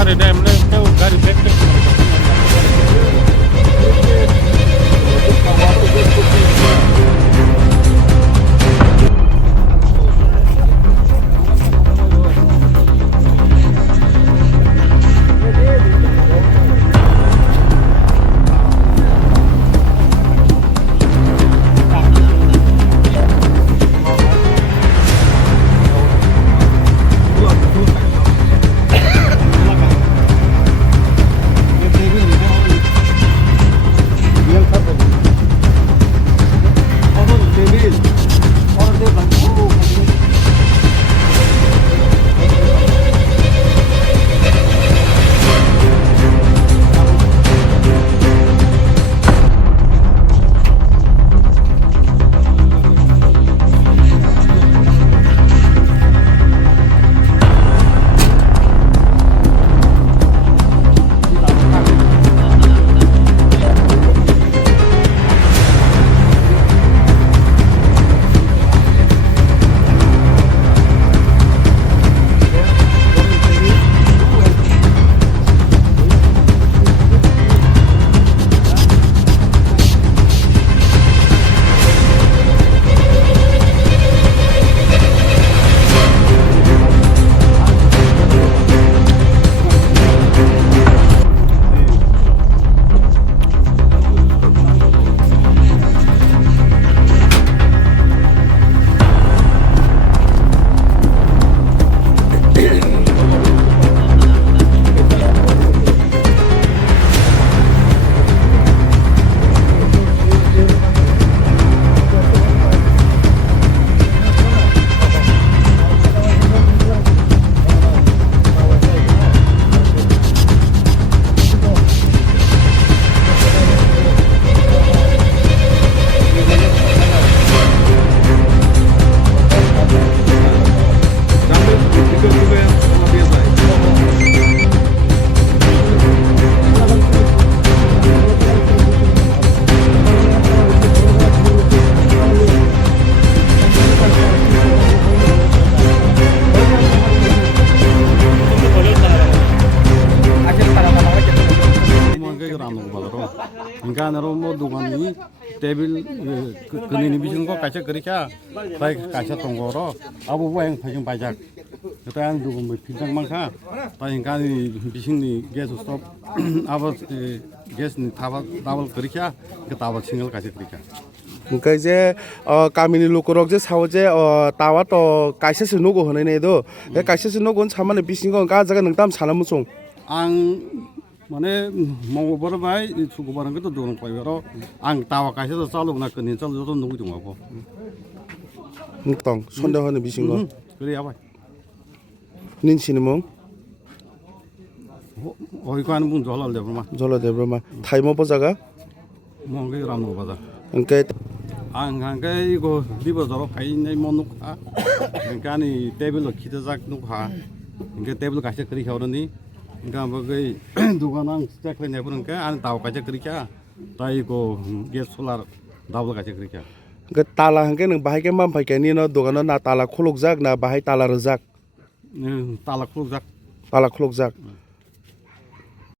गाड़ी डैम ने तो गाड़ी बैक पे 인간으로 뭐 누구니 데빌 그니 비신 거 같이 그렇게 바이 같이 동거로 아부 보행 파진 바작 그다음 누구 뭐 빈장만카 다 인간이 비신이 계속 스톱 아부 게스니 다발 그렇게 그 다발 싱글 같이 그렇게 그러니까 이제 가미니 로코럭 제 사오제 따와 또 가시스 노고 하는 애도 가시스 노고는 참만에 비신 거 가자가 능담 사람무송 ang mana mau berbaik suku barang itu dorong payoro ang tawa kasih itu selalu nak kenin selalu itu nunggu tunggu apa 똥 손대하는 비신 거 그래 apa 닌치는 뭐 어이 가는 분 졸라 레버마 졸라 데브마 타이머 보자가 뭐 그게 라는 거 받아 그러니까 ang 이거 리버더로 가인내 못 놓고 그러니까 이 테이블로 기대작 놓고 그러니까 테이블 같이 그리 겨우니 그러니까 뭐그 누가랑 스택을 내보니까 안 다오 같이 그렇게 다 이거 게 솔라 다블 같이 그렇게 그 달라 한 개는 바이게만 바이게니너 도가너 나 달라 콜록작 나 바이 달라 르작 달라 쿨작 달라 콜록작